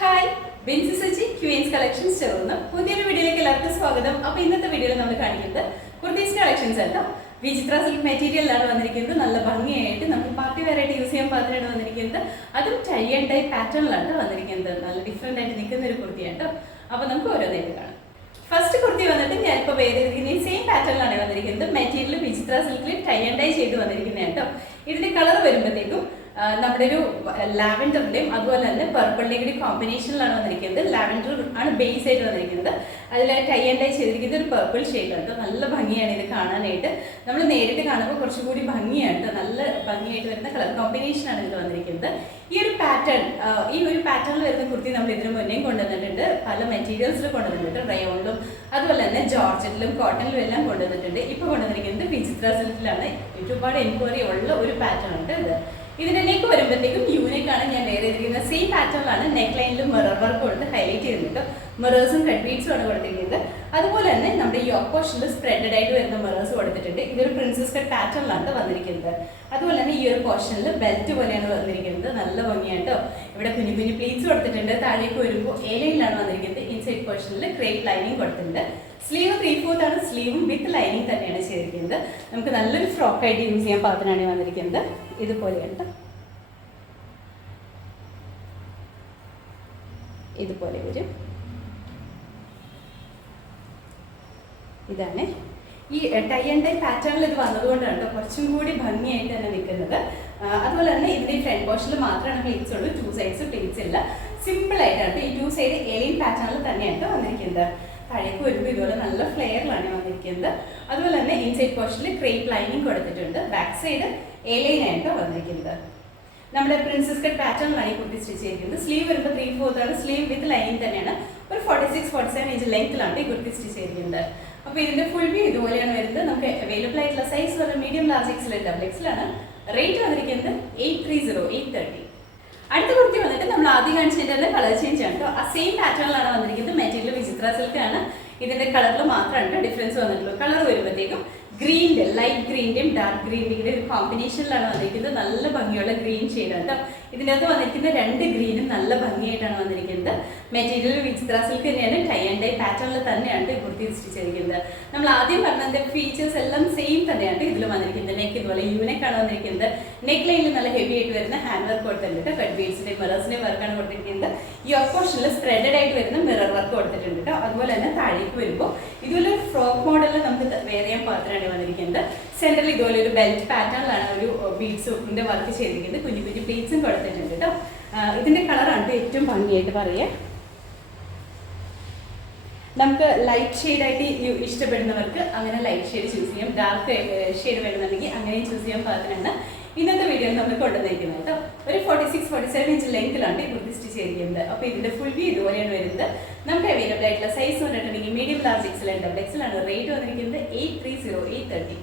Hi, Binsi Saji Queens Collections ചേർന്ന് പുതിയൊരു വീഡിയോയിലേക്ക് എല്ലാവർക്കും സ്വാഗതം. അപ്പോൾ ഇന്നത്തെ വീഡിയോയിൽ നമ്മൾ കാണിക്കുന്നത് കുർത്തീസ് കളക്ഷൻസ് ആട്ടോ. വിചിത്ര സിൽക്ക് മെറ്റീരിയലാണ് വന്നിരിക്കുന്നത്. നല്ല ഭംഗിയായിട്ട് നമുക്ക് പാർട്ടി വെയർ ആയിട്ട് യൂസ് ചെയ്യാൻ പാകത്തിനാണ് വന്നിരിക്കുന്നത്. അതും ടൈ ആൻഡ് ടൈ പാറ്റേണിലാണ് വന്നിരിക്കുന്നത്. നല്ല ഡിഫറെൻ്റ് ആയിട്ട് നിൽക്കുന്ന ഒരു കുർത്തിയാണ് കേട്ടോ. അപ്പോൾ നമുക്ക് ഓരോന്നായിട്ട് കാണാം. ഫസ്റ്റ് കുർത്തി വന്നിട്ട് ഞാനിപ്പോൾ വേറെ ചെയ്തിരിക്കുന്നത് സെയിം പാറ്റേണിലാണ് വന്നിരിക്കുന്നത്. മെറ്റീരിയൽ വിചിത്ര സിൽക്കിൽ ടൈ ആൻഡ് ടൈ ചെയ്ത് വന്നിരിക്കുന്നത് കേട്ടോ. ഇതിന്റെ കളർ വരുമ്പോഴത്തേക്കും നമ്മുടെ ഒരു ലാവൻഡറിന്റെയും അതുപോലെ തന്നെ പർപ്പിളിന്റെയും കൂടി കോമ്പിനേഷനിലാണ് വന്നിരിക്കുന്നത്. ലാവൻഡർ ആണ് ബേസ് ആയിട്ട് വന്നിരിക്കുന്നത്. അതിൽ ടൈ ആൻഡ് ടൈ ചെയ്തിരിക്കുന്നത് ഒരു പർപ്പിൾ ഷെയ്ഡാണ്. നല്ല ഭംഗിയാണ് ഇത് കാണാനായിട്ട്. നമ്മൾ നേരിട്ട് കാണുമ്പോൾ കുറച്ചുകൂടി ഭംഗിയാണ്. നല്ല ഭംഗിയായിട്ട് വരുന്ന കളർ കോമ്പിനേഷനാണ് ഇത് വന്നിരിക്കുന്നത്. ഈ ഒരു പാറ്റേണിൽ വരുന്ന കുർത്തി നമ്മൾ ഇതിനു മുന്നേയും കൊണ്ടുവന്നിട്ടുണ്ട്. പല മെറ്റീരിയൽസിലും കൊണ്ടുവന്നിട്ടുണ്ട്. റയോണിലും അതുപോലെ തന്നെ ജോർജറ്റിലും കോട്ടണിലും എല്ലാം കൊണ്ടുവന്നിട്ടുണ്ട്. ഇപ്പോൾ കൊണ്ടുവന്നിരിക്കുന്നത് വിചിത്ര സിൽക്കിലാണ്. ഒരുപാട് എൻക്വയറി ഉള്ള ഒരു പാറ്റേൺ ഉണ്ട് ഇത്. ഇതിന്റെ നെക്ക് വരുമ്പോഴത്തേക്കും യൂണിക്കാണ് ഞാൻ വേറെ ചെയ്തിരിക്കുന്നത്. സെയിം പാറ്റേണിലാണ് നെക്ക് ലൈനിലും മിറർ വർക്ക് കൊണ്ട് ഹൈലൈറ്റ് ചെയ്തിട്ട് മിറേഴ്സും കട്ട് ബീഡ്സും ആണ് കൊടുത്തിരിക്കുന്നത്. അതുപോലെ തന്നെ നമ്മുടെ ഈ ഓപ്പോഷനിൽ സ്പ്രെഡഡ് ആയിട്ട് വരുന്ന മിറേഴ്സ് കൊടുത്തിട്ടുണ്ട്. ഇതൊരു പ്രിൻസസ് കട്ട് പാറ്റേണിലാണ് വന്നിരിക്കുന്നത്. അതുപോലെ തന്നെ ഈ ഒരു പോർഷനിൽ ബെൽറ്റ് പോലെയാണ് വന്നിരിക്കുന്നത്. നല്ല ഭംഗിയായിട്ടോ. ഇവിടെ കുഞ്ഞു കുഞ്ഞു പ്ലീറ്റ്സ് കൊടുത്തിട്ടുണ്ട്. താഴേക്ക് വരുമ്പോൾ ഏലയിലാണ് വന്നിരിക്കുന്നത്. ഇൻസൈഡ് പോർഷനിൽ ക്രേപ്പ് ലൈനിങ് കൊടുത്തിട്ടുണ്ട്. സ്ലീവ് 3/4 ആണ്. സ്ലീവും വിത്ത് ലൈനിങ് തന്നെയാണ് ചെയ്തിരിക്കുന്നത്. നമുക്ക് നല്ലൊരു ഫ്രോക്കായിട്ട് യൂസ് ചെയ്യാൻ പാകത്തിനാണ് വന്നിരിക്കുന്നത്. ഇതുപോലെയുണ്ട്. ഇതുപോലെ വരും. ഇതാണ് ഈ ടൈ ആൻഡ് ടൈ പാറ്റേണിൽ ഇത് വന്നതുകൊണ്ടാണ് കുറച്ചും കൂടി ഭംഗിയായിട്ട് തന്നെ നിൽക്കുന്നത്. അതുപോലെ തന്നെ ഇതിന്റെ ഫ്രണ്ട് പോർഷനിൽ മാത്രമാണ് പ്ലേറ്റ്സ് ഉള്ളൂ. 2 സൈഡ്സ് പ്ലേറ്റ്സ് ഇല്ല. സിമ്പിൾ ആയിട്ടാണ് ഈ 2 സൈഡ് ഏലിയൻ പാറ്റേണിൽ തന്നെയാണ് വന്നിരിക്കുന്നത്. താഴേക്ക് വരുമ്പോൾ ഇതുപോലെ നല്ല ഫ്ലെയറിലാണ് വന്നിരിക്കുന്നത്. അതുപോലെ തന്നെ ഇൻസൈഡ് പോർഷനിൽ ക്രേപ്പ് ലൈനിങ് കൊടുത്തിട്ടുണ്ട്. ബാക്ക് സൈഡ് ഏലൈനായിട്ടോ വന്നിരിക്കുന്നത്. നമ്മുടെ പ്രിൻസസ് കട്ട് പാറ്റേണിലാണ് ഈ കുർത്തി സ്റ്റിച്ച് ചെയ്തിരിക്കുന്നത്. സ്ലീവ് വരുമ്പോൾ 3/4 ആണ്. സ്ലീവ് വിത്ത് ലൈനിങ് തന്നെയാണ്. ഒരു 46-47 ഇഞ്ച് ലെങ്ത്തിലാണ് ഈ കുർത്തി സ്റ്റിച്ച് ചെയ്തിരിക്കുന്നത്. അപ്പോൾ ഇതിന്റെ ഫുൾ വ്യൂ ഇതുപോലെയാണ് വരുന്നത്. നമുക്ക് അവൈലബിൾ ആയിട്ടുള്ള സൈസ് പറഞ്ഞാൽ മീഡിയം, ലാർജ്, എക്സൽ, ഡബിൾ എക്സലാണ്. റേറ്റ് വന്നിരിക്കുന്നത് 830, 830. അടുത്ത കുർത്തി വന്നിട്ട് നമ്മൾ ആദ്യം കാണിച്ചതിന്റെ കളർ ചേഞ്ച് ആണ് കേട്ടോ. ആ സെയിം പാറ്റേണിലാണ് വന്നിരിക്കുന്നത്. മെറ്റീരിയൽ വിചിത്ര സിൽക്ക് ആണ്. ഇതിന്റെ കളറിൽ മാത്രമാണ് ഡിഫറൻസ് വന്നിട്ടുള്ളൂ. കളർ വരുമ്പോഴത്തേക്കും ഗ്രീൻ്റെ, ലൈറ്റ് ഗ്രീൻ്റെയും ഡാർക്ക് ഗ്രീൻ്റെയും ഒരു കോമ്പിനേഷനിലാണ് വന്നിരിക്കുന്നത്. നല്ല ഭംഗിയുള്ള ഗ്രീൻ ഷെയ്ഡാണ് കേട്ടോ. ഇതിൻ്റെ അകത്ത് വന്നിരിക്കുന്ന 2 ഗ്രീനും നല്ല ഭംഗിയായിട്ടാണ് വന്നിരിക്കുന്നത്. മെറ്റീരിയൽ വിചിത്ര സിൽക്ക് തന്നെയാണ്. ടൈ ആൻഡ് ടൈ പാറ്റേണിൽ തന്നെയാണ് കുർത്തി സ്റ്റിച്ച് ചെയ്തിരിക്കുന്നത്. നമ്മൾ ആദ്യം പറഞ്ഞതിന്റെ ഫീച്ചേഴ്സ് എല്ലാം സെയിം തന്നെയാണ് ഇതിൽ വന്നിരിക്കുന്നത്. നെക്ക് ഇതുപോലെ യൂനെക്കാണ് വന്നിരിക്കുന്നത്. നെക്ക് ലൈനിൽ നല്ല ഹെവി ആയിട്ട് വരുന്ന ഹാൻഡ് വർക്ക് കൊടുത്തിട്ടുണ്ട്. കട്ട് ബീഡ്സിന്റെയും മിറേഴ്സിന്റെയും വർക്കാണ് കൊടുത്തിരിക്കുന്നത്. ഈ ഓപ്പോഷനിൽ സ്പ്രെഡഡ് ആയിട്ട് വരുന്ന മിറർ വർക്ക് കൊടുത്തിട്ടുണ്ട് കേട്ടോ. അതുപോലെ തന്നെ താഴേക്ക് വരുമ്പോൾ ഇതുപോലെ ഒരു ഫ്രോക്ക് മോഡലിൽ നമുക്ക് വേറെ ചെയ്യാൻ പാത്രമാണ് വന്നിരിക്കുന്നത്. സെന്ററിൽ ഇതുപോലെ ഒരു ബെൽറ്റ് പാറ്റേണിലാണ് ഒരു ബീഡ്സിന്റെ വർക്ക് ചെയ്തിരിക്കുന്നത്. കുഞ്ഞു കുഞ്ഞു പ്ലേറ്റ്സും കൊടുത്തിട്ടുണ്ട് കേട്ടോ. ഇതിന്റെ കളറാണ് ഏറ്റവും ഭംഗിയായിട്ട് പറയാം. നമുക്ക് ലൈറ്റ് ഷെയ്ഡായിട്ട് ഇഷ്ടപ്പെടുന്നവർക്ക് അങ്ങനെ ലൈറ്റ് ഷെയ്ഡ് ചൂസ് ചെയ്യാം. ഡാർക്ക് ഷെയ്ഡ് വേണമെന്നുണ്ടെങ്കിൽ അങ്ങനെയും ചൂസ് ചെയ്യാൻ പാകത്തിനാണ് ഇന്നത്തെ വീഡിയോയിൽ നമ്മൾ കൊണ്ടുവന്നിരിക്കുന്നത് കേട്ടോ. ഒരു 46-47 ഇഞ്ച് ലെങ്ത്തിലാണ് ഈ കുർത്തി സ്റ്റിച്ച് ചെയ്തിരിക്കുന്നത്. അപ്പോൾ ഇതിന്റെ ഫുൾ വ്യൂ ഇതുപോലെയാണ് വരുന്നത്. നമുക്ക് അവൈലബിൾ ആയിട്ടുള്ള സൈസ് വന്നിട്ടുണ്ടെങ്കിൽ മീഡിയം, ലാർജ്, എക്സൽ, ഡബിൾ എക്സലാണ്. റേറ്റ് വന്നിരിക്കുന്നത് 830, 830.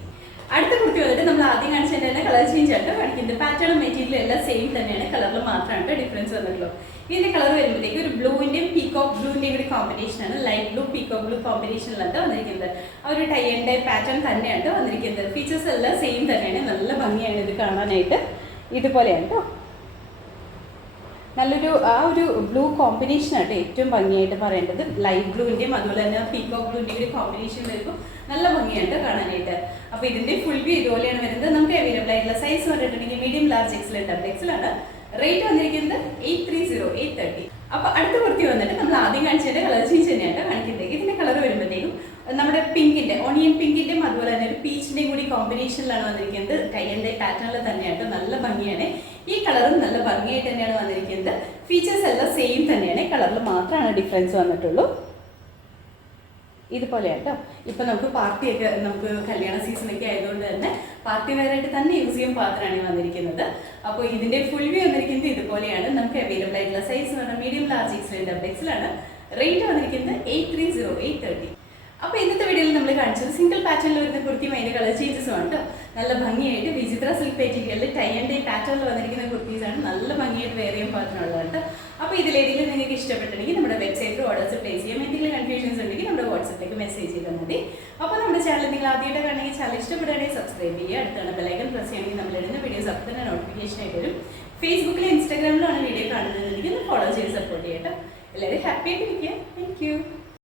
അടുത്ത കുർത്തി വന്നിട്ട് നമ്മൾ ആദ്യം കാണിച്ചതിന്റെ തന്നെ കളർ ചേഞ്ച് ആയിട്ട് കാണിക്കുന്നത്. പാറ്റേണും മെറ്റീരിയലും എല്ലാം സെയിം തന്നെയാണ്. കളറിൽ മാത്രമാണ് ഡിഫറൻസ് വന്നിട്ടുള്ളൂ. ഇതിന്റെ കളർ വരുമ്പോഴത്തേക്ക് ഒരു ബ്ലൂവിന്റെയും പീകോക്ക് ബ്ലൂവിന്റെയും കൂടി കോമ്പിനേഷനാണ്. ലൈറ്റ് ബ്ലൂ പീകോക്ക് ബ്ലൂ കോമ്പിനേഷനിലാണ് വന്നിരിക്കുന്നത്. ആ ഒരു ടൈ ആൻഡ് ടൈ പാറ്റേൺ തന്നെയാണ് വന്നിരിക്കുന്നത്. ഫീച്ചേഴ്സ് എല്ലാം സെയിം തന്നെയാണ്. നല്ല ഭംഗിയാണ് ഇത് കാണാനായിട്ട്. ഇതുപോലെയാണ് കേട്ടോ. നല്ലൊരു ആ ഒരു ബ്ലൂ കോമ്പിനേഷനായിട്ട് ഏറ്റവും ഭംഗിയായിട്ട് പറയേണ്ടത്. ലൈറ്റ് ബ്ലൂവിന്റെയും അതുപോലെ തന്നെ പീകോക്ക് ബ്ലൂവിന്റെയും കൂടി കോമ്പിനേഷൻ വരുമ്പോൾ നല്ല ഭംഗിയായിട്ട് കാണാനായിട്ട്. അപ്പോൾ ഇതിന്റെ ഫുൾ വ്യൂ ഇതുപോലെയാണ് വരുന്നത്. നമുക്ക് അവൈലബിൾ ആയിട്ടുള്ള സൈസ് പറഞ്ഞിട്ടുണ്ടെങ്കിൽ മീഡിയം, ലാർജ്, എക്സൽ, ഡബിൾ എക്സലാണ്. റേറ്റ് വന്നിരിക്കുന്നത് 830, 830. അപ്പോൾ അടുത്ത കുർത്തി വന്നിട്ട് നമ്മൾ ആദ്യം കാണിച്ചതിന്റെ കളർ ചേഞ്ച് തന്നെയാണ് കാണിക്കുന്നത്. ഇതിന്റെ കളർ വരുമ്പോഴത്തേക്കും നമ്മുടെ പിങ്കിന്റെ, ഓണിയൻ പിങ്കിന്റെയും അതുപോലെ തന്നെ ഒരു പീച്ചിന്റെയും കൂടി കോമ്പിനേഷനിലാണ് വന്നിരിക്കുന്നത്. ടൈ ആൻഡ് ടൈ പാറ്റേണിൽ തന്നെയായിട്ട് നല്ല ഭംഗിയാണ്. ഈ കളറും നല്ല ഭംഗിയായിട്ട് തന്നെയാണ് വന്നിരിക്കുന്നത്. ഫീച്ചേഴ്സ് എല്ലാം സെയിം തന്നെയാണ്. കളറിൽ മാത്രമാണ് ഡിഫറൻസ് വന്നിട്ടുള്ളൂ. ഇതുപോലെയാട്ടോ. ഇപ്പൊ നമുക്ക് പാർട്ടിയൊക്കെ, നമുക്ക് കല്യാണ സീസണൊക്കെ ആയതുകൊണ്ട് തന്നെ പാർട്ടി വെയറായിട്ട് തന്നെ യൂസ് ചെയ്യാൻ പാത്രമാണ് വന്നിരിക്കുന്നത്. അപ്പോൾ ഇതിന്റെ ഫുൾ വ്യൂ വന്നിരിക്കുന്നത് ഇതുപോലെയാണ്. നമുക്ക് അവൈലബിൾ ആയിട്ടുള്ള സൈസ് എന്ന് പറഞ്ഞാൽ മീഡിയം, ലാർജ്, എക്സൽ, ഡബിൾ എക്സലാണ്. റേറ്റ് വന്നിരിക്കുന്നത് 830, 830. അപ്പോൾ ഇന്നത്തെ വീഡിയോയിൽ നമ്മൾ കാണിച്ചത് സിംഗിൾ പാറ്റേണിൽ വരുന്ന കുർത്തിയും അതിന്റെ കളർ ചേഞ്ചസും ആണ് കേട്ടോ. നല്ല ഭംഗിയായിട്ട് വിചിത്ര സിൽക്ക് മെറ്റീരിയലിൽ ടൈ ആൻഡ് ടൈ പാറ്റേണിൽ വന്നിരിക്കുന്ന കുർത്തീസാണ്. നല്ല ഭംഗിയായിട്ട് വേറെ ചെയ്യാൻ പാത്രമുള്ളത് കേട്ടോ. അപ്പോൾ ഇതിലേതെങ്കിലും നിങ്ങൾക്ക് ഇഷ്ടപ്പെട്ടിട്ടുണ്ടെങ്കിൽ നമ്മുടെ വെബ്സൈറ്റിൽ ഓർഡേഴ്സ് പ്ലേസ് ചെയ്യാം. എന്തെങ്കിലും കൺഫ്യൂഷൻസ് ഉണ്ടെങ്കിൽ നമ്മുടെ വാട്സപ്പിലേക്ക് മെസ്സേജ് ചെയ്താൽ മതി. അപ്പോൾ നമ്മുടെ ചാനൽ നിങ്ങൾ ആദ്യമായിട്ട് കാണണമെങ്കിൽ ചാനൽ ഇഷ്ടപ്പെടുകയാണെങ്കിൽ സബ്സ്ക്രൈബ് ചെയ്യുക. അടുത്താണ് ബെൽ ഐക്കൺ പ്രസ് ചെയ്യണമെങ്കിൽ നമ്മൾ ഇടുന്ന വീഡിയോസ് അപ്പോൾ തന്നെ നോട്ടിഫിക്കേഷൻ ആയിട്ട് വരും. ഫേസ്ബുക്കിലും ഇൻസ്റ്റാഗ്രാമിലാണ് വീഡിയോ കാണുന്നത്, ഒന്ന് ഫോളോ ചെയ്ത് സപ്പോർട്ട് ചെയ്യട്ടോ. എല്ലാവരും ഹാപ്പി ആയിട്ട് ഇരിക്കുക.